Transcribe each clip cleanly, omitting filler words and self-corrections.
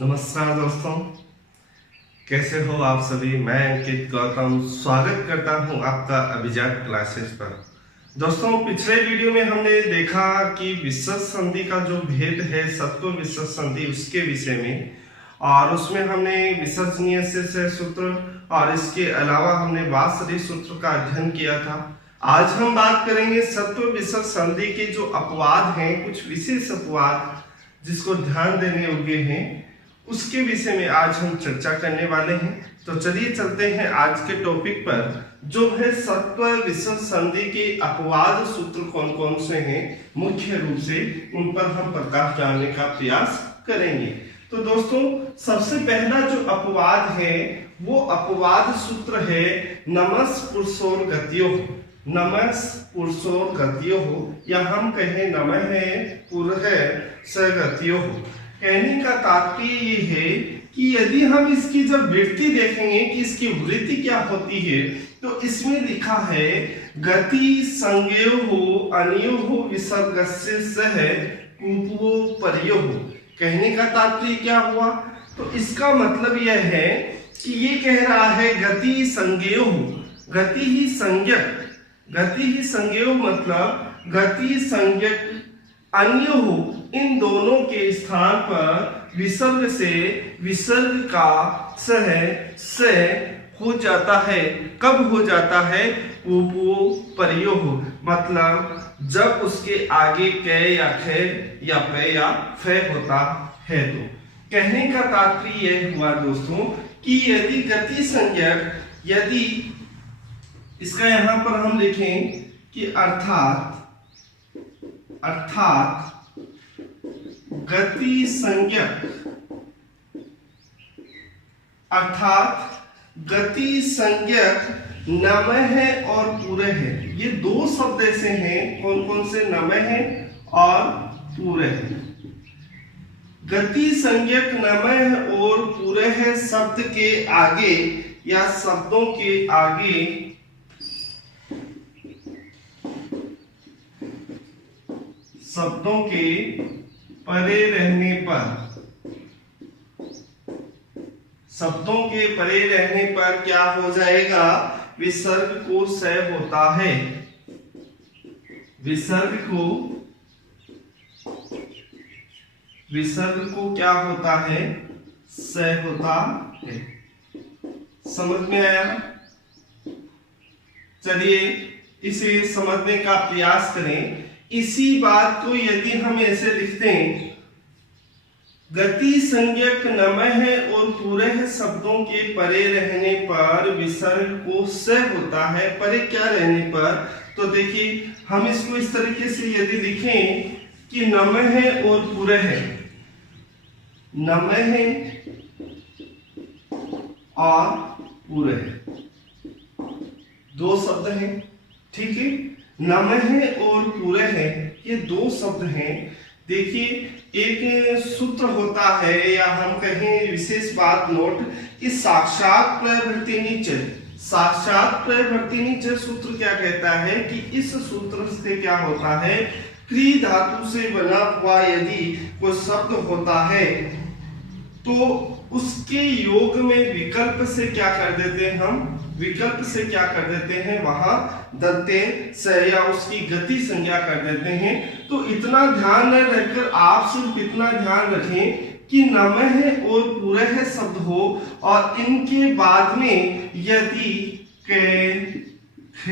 नमस्कार दोस्तों, कैसे हो आप सभी। मैं अंकित गौतम स्वागत करता हूं आपका अभिजात क्लासेस पर। दोस्तों, पिछले वीडियो में हमने देखा कि विसर्ग संधि का जो भेद है सत्व विसर्ग संधि उसके विषय में, और उसमें हमने विसर्जनीय से सूत्र और इसके अलावा हमने वासरी सूत्र का अध्ययन किया था। आज हम बात करेंगे सत्व विसर्ग संधि के जो अपवाद हैं, कुछ विशेष अपवाद जिसको ध्यान देने योग्य हैं, उसके विषय में आज हम चर्चा करने वाले हैं। तो चलिए चलते हैं आज के टॉपिक पर, जो है सत्व विसर्ग संधि के अपवाद सूत्र कौन कौन से हैं। मुख्य रूप से उन पर हम प्रकाश डालने का प्रयास करेंगे। तो दोस्तों, सबसे पहला जो अपवाद है वो अपवाद सूत्र है नमस् पुरुषोर गत्योः। नमस् पुरुषोर गत्योः, या हम कहें नमः पुरः स गत्योः। कहने का तात्पर्य ये है कि यदि हम इसकी जब वृत्ति देखेंगे कि इसकी वृत्ति क्या होती है, तो इसमें लिखा है गति संज्ञयोः अनयोः विसर्गस्य सह कूपो परयोः। कहने का तात्पर्य क्या हुआ? तो इसका मतलब यह है कि ये कह रहा है गति संज्ञयोः, गति ही संज्ञक, गति ही संज्ञयोः मतलब गति संज्ञक अन्योः, इन दोनों के स्थान पर विसर्ग से विसर्ग का सह से हो जाता है। कब हो जाता है? उपो परयोः, मतलब जब उसके आगे क या ख या प या फ होता है। तो कहने का तात्पर्य यह हुआ दोस्तों कि यदि गति संज्ञक, यदि इसका यहां पर हम लिखें कि अर्थात गति संज्ञक, अर्थात गति संज्ञक नमः और पूरः है। ये दो शब्द ऐसे हैं, कौन कौन से? नमः और पूरः। गति संज्ञक नमः और पूरः शब्द के आगे या शब्दों के आगे शब्दों के परे रहने पर, शब्दों के परे रहने पर क्या हो जाएगा? विसर्ग को स होता है। विसर्ग को क्या होता है? स होता है। समझ में आया? चलिए इसे समझने का प्रयास करें। इसी बात को यदि हम ऐसे लिखते हैं, गति संज्ञक नमः और पूरः शब्दों के परे रहने पर विसर्ग को स होता है। परे क्या रहने पर? तो देखिए, हम इसको इस तरीके से यदि लिखें कि नमः और पूरः, नमः और पूरः दो शब्द हैं, ठीक है। नमः और पूरः ये दो शब्द हैं। देखिए, एक सूत्र होता है, या हम कहें विशेष बात नोट कि साक्षात प्रवृत्तिनी च, साक्षात प्रवृत्तिनी च सूत्र क्या कहता है कि इस सूत्र से क्या होता है? क्री धातु से बना हुआ यदि कोई शब्द होता है तो उसके योग में विकल्प से क्या कर देते हैं? हम विकल्प से क्या कर देते हैं? वहां दत्ते से या उसकी गति संज्ञा कर देते हैं। तो इतना ध्यान न रखकर आप सिर्फ इतना ध्यान रखें कि नमः और पूरः शब्द हो और इनके बाद में यदि क, ख,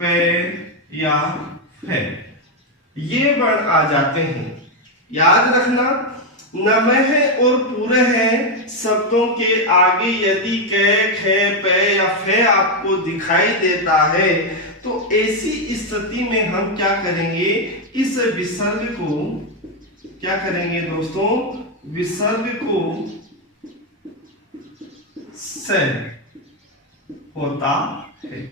प या फ ये वर्ण आ जाते हैं। याद रखना, नमः और पूरः शब्दों के आगे यदि क, ख, प या फ आपको दिखाई देता है तो ऐसी स्थिति में हम क्या करेंगे? इस विसर्ग को क्या करेंगे दोस्तों? विसर्ग को स होता है।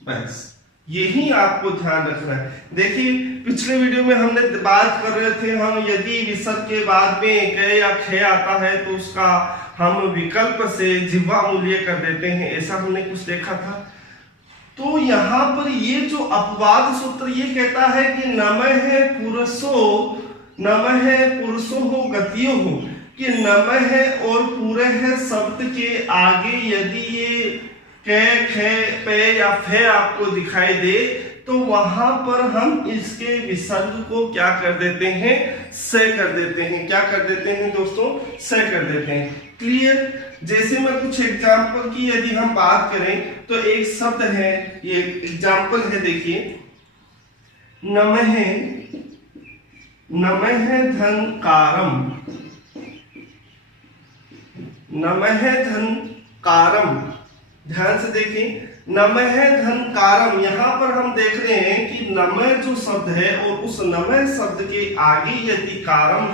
बस यही आपको ध्यान रखना है। देखिए, पिछले वीडियो में हमने बात कर रहे थे, हम यदि विसर्ग के बाद में क या ख आता है तो उसका हम विकल्प से जिह्वा मूल्य कर देते हैं, ऐसा हमने कुछ देखा था। तो यहाँ पर ये जो अपवाद सूत्र ये कहता है कि नमः पुरुषो नमः पुरुषो हो गतियो हो कि नमः और पूरे है शब्द के आगे यदि ये कै खे पे या फे आपको दिखाई दे तो वहां पर हम इसके विसर्ग को क्या कर देते हैं, से कर देते हैं। क्या कर देते हैं दोस्तों, से कर देते हैं। क्लियर। जैसे मैं कुछ एग्जाम्पल की यदि हम बात करें तो एक शब्द है, ये एग्जाम्पल है, देखिए नमः, नमः धनकारम, नमः धनकारम। ध्यान से देखिए, नमः धनकारम, यहां पर हम देख रहे हैं कि नमः जो शब्द है और उस नमः शब्द के आगे यदि कारम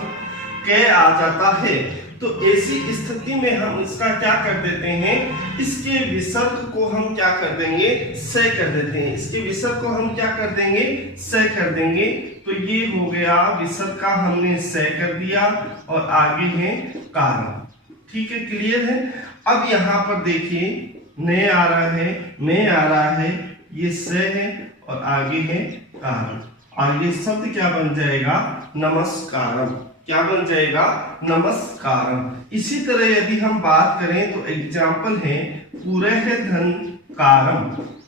के आ जाता है तो ऐसी स्थिति में हम इसका क्या कर देते हैं, इसके विसर्ग को हम क्या कर देंगे, से कर देते हैं। इसके विसर्ग को हम क्या कर देंगे, से कर देंगे। तो ये हो गया विसर्ग का हमने से कर दिया और आगे है कारण। ठीक है, क्लियर है। अब यहाँ पर देखिए ने आ रहा है, में आ रहा है, ये से है और आगे है कारण, और ये शब्द क्या बन जाएगा, नमस्कारम। क्या बन जाएगा, नमस्कारम। इसी तरह यदि हम बात करें तो एग्जाम्पल है पूरे है धन कारम,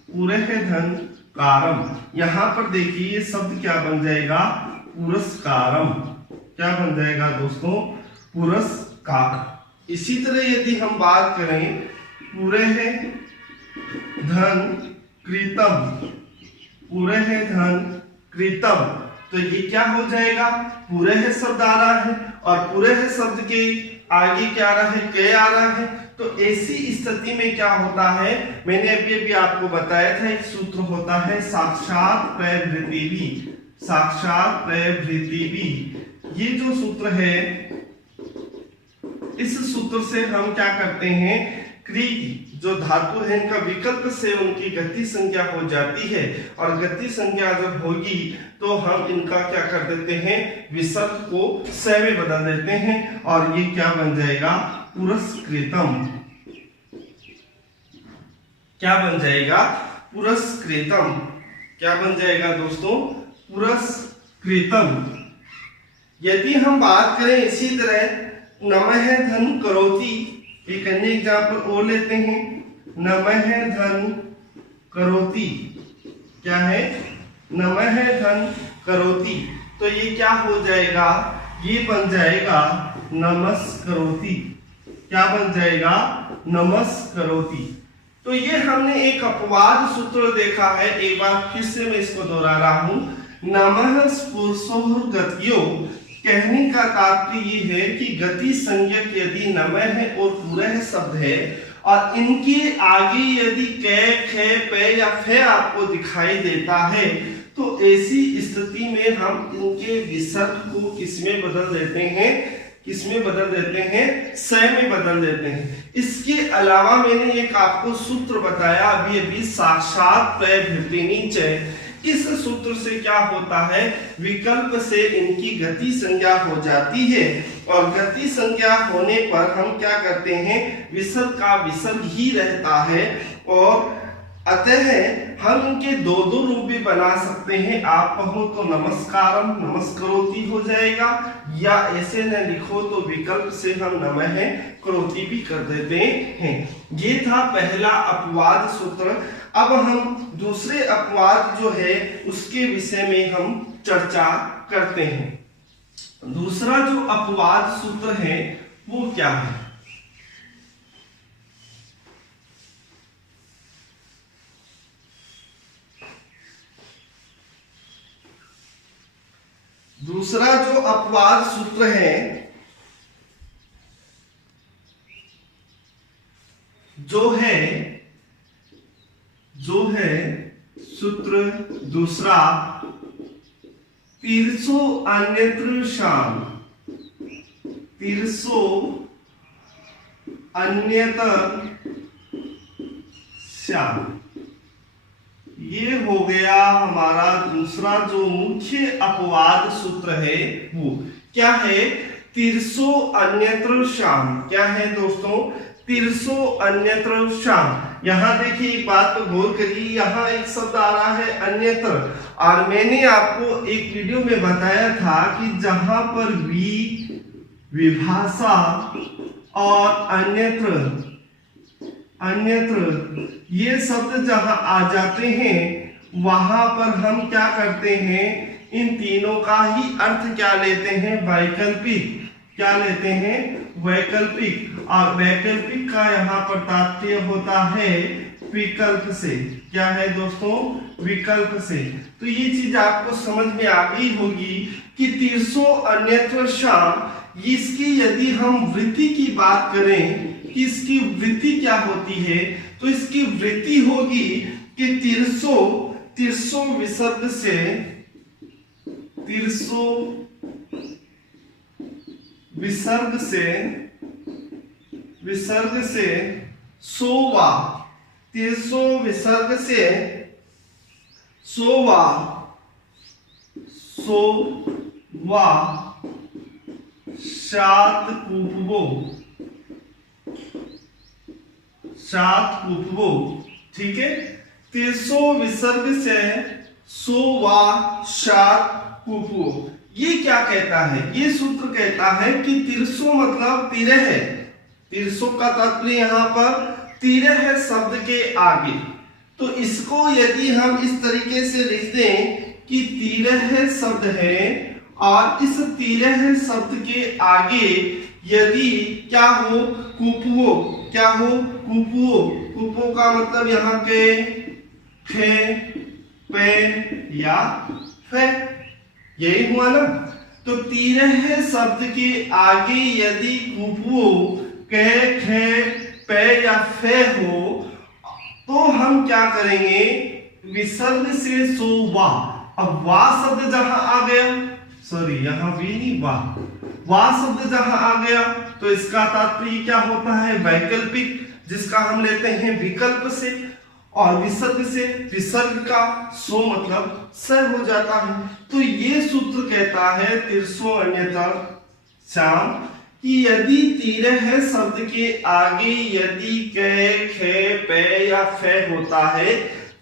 पूरे है धन कारम। यहां पर देखिए ये शब्द क्या बन जाएगा, पुरस्कारम। क्या बन जाएगा दोस्तों, पुरस्कार। इसी तरह यदि हम बात करें पूरे है धन कृतम, पूरे है धन कृतम, तो ये क्या हो जाएगा, पूरे है शब्द आ रहा है और पूरे है शब्द के आगे क्या आ रहा है, के आ रहा है। तो ऐसी स्थिति में क्या होता है, मैंने अभी आपको बताया था, एक सूत्र होता है साक्षात प्रवृत्ति, साक्षात प्रवृत्ति। ये जो सूत्र है, इस सूत्र से हम क्या करते हैं, क्री जो धातु है इनका विकल्प से उनकी गति संज्ञा हो जाती है और गति संज्ञा जब होगी तो हम इनका क्या कर देते हैं, विसर्ग को से में बदल देते हैं और ये क्या बन जाएगा, पुरस्कृतम। क्या बन जाएगा, पुरस्कृतम। क्या बन जाएगा दोस्तों, पुरस्कृतम। यदि हम बात करें इसी तरह नमः धन करोति, एक अन्य एग्जाम्पल और लेते हैं, नमः धन करोति। क्या है, नमः धन करोति। तो ये क्या हो जाएगा, ये बन जाएगा नमस्करोति। क्या बन जाएगा, नमस्करोति। तो ये हमने एक अपवाद सूत्र देखा है, एक बार फिर से मैं इसको दोहरा रहा हूं। नमः स्पुरुषोः गतियो, कहने का तात्पर्य ये है कि गति संज्ञक यदि नमः है और पूरे है शब्द है और इनके आगे यदि कै खे पे या फे आपको दिखाई देता है तो ऐसी स्थिति में हम इनके विसर्ग को किसमें बदल देते हैं, किसमें बदल देते हैं, से में बदल देते हैं। इसके अलावा मैंने एक आपको सूत्र बताया अभी साक्षात प्रवृत्ति च। इस सूत्र से क्या होता है, विकल्प से इनकी गति संज्ञा हो जाती है और गति संज्ञा होने पर हम क्या करते हैं, विसर्ग का विसर्ग ही रहता है और अतः हम इनके दो दो रूप भी बना सकते हैं। आप कहो तो नमस्कारम नमस्करोति हो जाएगा या ऐसे न लिखो तो विकल्प से हम नमः करोति भी कर देते हैं। ये था पहला अपवाद सूत्र। अब हम दूसरे अपवाद जो है उसके विषय में हम चर्चा करते हैं। दूसरा जो अपवाद सूत्र है वो क्या है, दूसरा जो अपवाद सूत्र है जो है सूत्र दूसरा, तीर्षो अन्यत्र शाम, तीर्षो अन्यतर श्याम। ये हो गया हमारा दूसरा जो मुख्य अपवाद सूत्र है। वो क्या है, तीर्षो अन्यत्र श्याम। क्या है दोस्तों, तीर्षो अन्यत्र श्याम। यहाँ देखिए एक बात पर गौर करिए, यहाँ एक शब्द आ रहा है अन्यत्र, और मैंने आपको एक वीडियो में बताया था कि जहां पर विभाषा और अन्यत्र ये शब्द जहां आ जाते हैं वहां पर हम क्या करते हैं, इन तीनों का ही अर्थ क्या लेते हैं, वैकल्पिक। क्या लेते हैं, वैकल्पिक। और वैकल्पिक का यहाँ पर तात्पर्य होता है विकल्प से। क्या है दोस्तों, विकल्प से। तो ये चीज आपको समझ में आ गई होगी कि तीर्सो अन्यत्र शाम, इसकी यदि हम वृत्ति की बात करें कि इसकी वृत्ति क्या होती है, तो इसकी वृत्ति होगी कि तीर्सो विसर्ग से सोवा, तीर्सो विसर्ग से सोवा शात कुपवो, ठीक है। तीर्सो विसर्ग से सोवा शात कुपवो, ये क्या कहता है, ये सूत्र कहता है कि तीर्सो मतलब तिरह है। तीर्सो का तात्पर्य यहाँ पर तिरह है शब्द के आगे। तो इसको यदि हम इस तरीके से लिख दें कि तिरह शब्द है और इस तिरह शब्द के आगे यदि क्या हो, कुपवो, क्या हो, कुपवो। कुपवो का मतलब यहाँ के फे, पे या फे, यही हुआ ना। तो तिरह शब्द के आगे यदि कुपवो, के, खे, पे या फे हो तो हम क्या करेंगे, विसर्ग से सो वा। अब वा शब्द जहां आ गया, सॉरी यहाँ भी नहीं, वा शब्द जहां आ गया तो इसका तात्पर्य क्या होता है, वैकल्पिक, जिसका हम लेते हैं विकल्प से। और विसर्ग से विसर्ग का सो मतलब स हो जाता है। तो ये सूत्र कहता है तीर्सो अन्यत्र शाम कि यदि तिरह शब्द के आगे यदि कै, खे, पे या फे होता है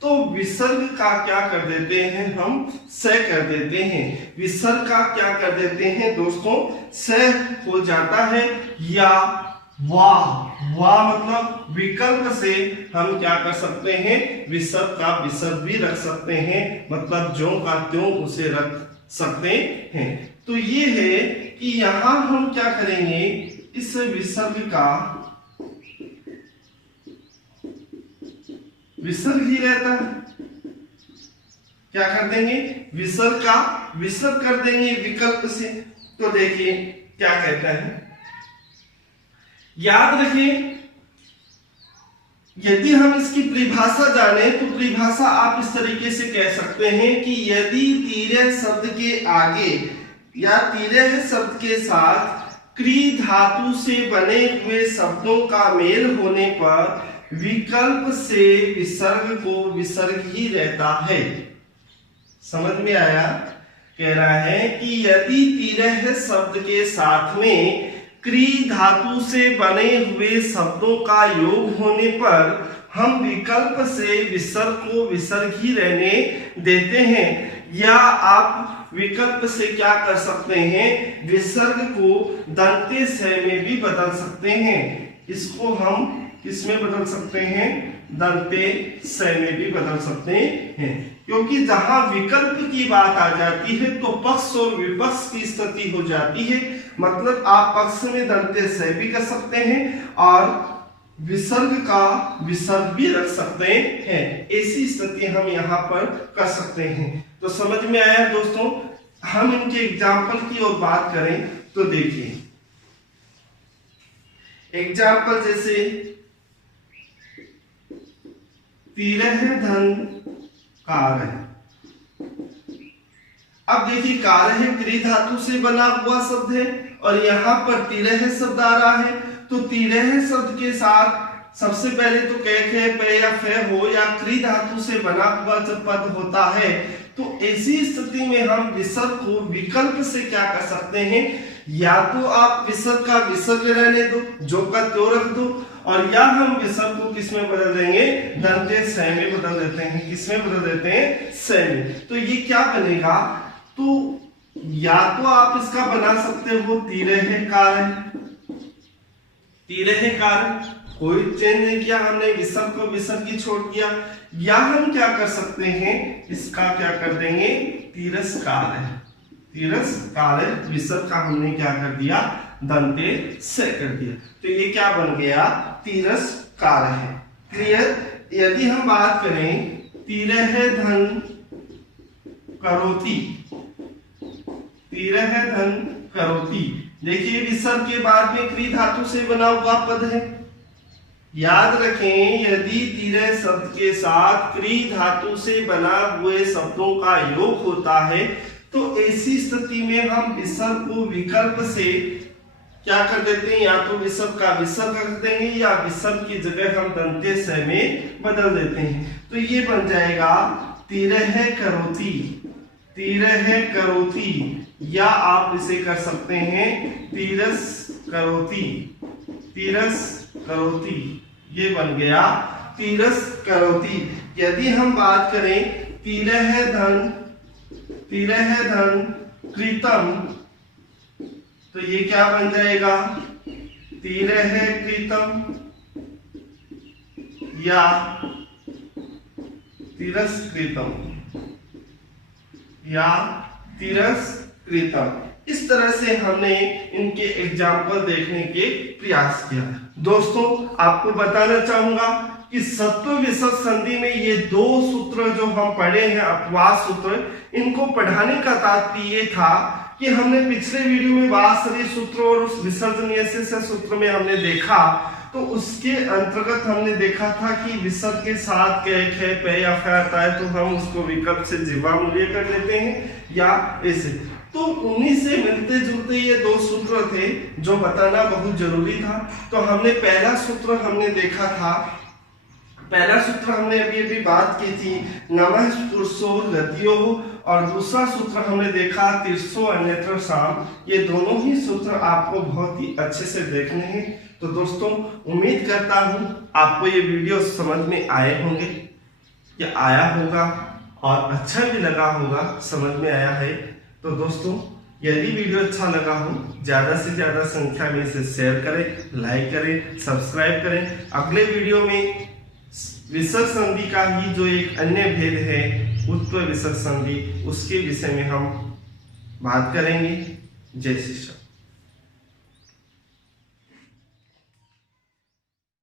तो विसर्ग का क्या कर देते हैं, हम स कर देते हैं। विसर्ग का क्या कर देते हैं दोस्तों, स हो जाता है। या वाह, वाह मतलब विकल्प से हम क्या कर सकते हैं, विसर्ग का विसर्ग भी रख सकते हैं, मतलब ज्यों का त्यों उसे रख सकते हैं। तो ये है कि यहां हम क्या करेंगे, इस विसर्ग का विसर्ग ही रहता है, क्या कर देंगे, विसर्ग का विसर्ग कर देंगे विकल्प से। तो देखिए क्या कहता है, याद रखें यदि हम इसकी परिभाषा जाने तो परिभाषा आप इस तरीके से कह सकते हैं कि यदि तिरह शब्द के आगे या तिरह शब्द के साथ क्री धातु से बने हुए शब्दों का मेल होने पर विकल्प से विसर्ग को विसर्ग ही रहता है। समझ में आया, कह रहा है कि यदि तिरह शब्द के साथ में क्री धातु से बने हुए शब्दों का योग होने पर हम विकल्प से विसर्ग को विसर्ग ही रहने देते हैं। या आप विकल्प से क्या कर सकते हैं, विसर्ग को दंते स में भी बदल सकते हैं। इसको हम किसमें बदल सकते हैं, दंते स में भी बदल सकते हैं। क्योंकि जहां विकल्प की बात आ जाती है तो पक्ष और विपक्ष की स्थिति हो जाती है। मतलब आप पक्ष में दंते स भी कर सकते हैं और विसर्ग का विसर्ग भी रख सकते हैं। ऐसी स्थिति हम यहाँ पर कर सकते हैं। तो समझ में आया दोस्तों। हम इनके एग्जाम्पल की ओर बात करें तो देखिए, एग्जाम्पल जैसे तिरह धन कार है। अब देखिए कार है क्री धातु से बना हुआ शब्द है और यहाँ पर तिरह शब्द आ रहा है। तो तिरह शब्द के साथ सबसे पहले तो कै, पे या फे हो या क्री धातु से बना हुआ जब पद होता है तो ऐसी स्थिति में हम विसर्ग को विकल्प से क्या कर सकते हैं, या तो आप विसर्ग का विसर्ग रहने दो, जो का त्यों रख दो, और या हम विसर्ग को किस में बदल देंगे, दंत्य स में बदल देते हैं। किस में बदल देते हैं, स में। तो ये क्या बनेगा, तो या तो आप इसका बना सकते हो तिरहकार, तिरहकार, कोई चेंज नहीं किया हमने, विसर्ग को विसर्ग की छोड़ दिया। या हम क्या कर सकते हैं, इसका क्या कर देंगे, तिरस्कार, तिरस्कार, विसर्ग का हमने क्या कर दिया, दंत्य स कर दिया। तो ये क्या बन गया, तिरस्कार है। क्लियर। यदि हम बात करें तिरह धन करोति, तिरह धन करोति, देखिए विसर्ग के बाद में क्री धातु से बना हुआ पद है। याद रखें, यदि तिरह शब्द के साथ क्री धातु से बना हुए शब्दों का योग होता है तो ऐसी स्थिति में हम विसर्ग को विकल्प से क्या कर देते हैं, या तो विसर्ग का विसर्ग कर देंगे या विसर्ग की जगह हम दंत्य स में बदल देते हैं। तो ये बन जाएगा तिरह करोति, तिरह करोति, या आप इसे कर सकते हैं तिरस करोति, तिरस करोति, ये बन गया तिरस करोति। यदि हम बात करें तिरह धन, तिरह धन कृतम, तो ये क्या बन जाएगा, तिरह कृतम या तिरस्कृतम, या तिरस्कृतम। इस तरह से हमने इनके एग्जाम्पल देखने के प्रयास किया। दोस्तों आपको बताना चाहूंगा कि सत्व विसर्ग संधि में ये दो सूत्र जो हम पढ़े हैं, अपवाद सूत्र, इनको पढ़ाने का तात्पर्य ये था कि हमने पिछले वीडियो में वात्सर्य सूत्र और उस विसर्जनीय से सूत्र में हमने देखा, तो उसके अंतर्गत हमने देखा था कि विसर्ग के साथ क ख प या फ आता है तो हम उसको विकल्प से जिह्वा मूल्य कर लेते हैं या ऐसे। तो उन्हीं से मिलते जुलते ये दो सूत्र थे जो बताना बहुत जरूरी था। तो हमने पहला सूत्र हमने देखा था, पहला सूत्र हमने अभी अभी बात की थी, नमः पुरुषोर गतियो, और दूसरा सूत्र हमने देखा तीर्षो अन्यत्र साम। ये दोनों ही सूत्र आपको बहुत ही अच्छे से देखने हैं। तो दोस्तों उम्मीद करता हूं आपको ये वीडियो समझ में आए होंगे या आया होगा और अच्छा भी लगा होगा, समझ में आया है। तो दोस्तों यदि वीडियो अच्छा लगा हो ज्यादा से ज्यादा संख्या में इसे शेयर करें, लाइक करें, सब्सक्राइब करें। अगले वीडियो में विसर्ग संधि का ही जो एक अन्य भेद है, उत्तर विसर्ग संधि, उसके विषय में हम बात करेंगे। जय श्री कृष्ण।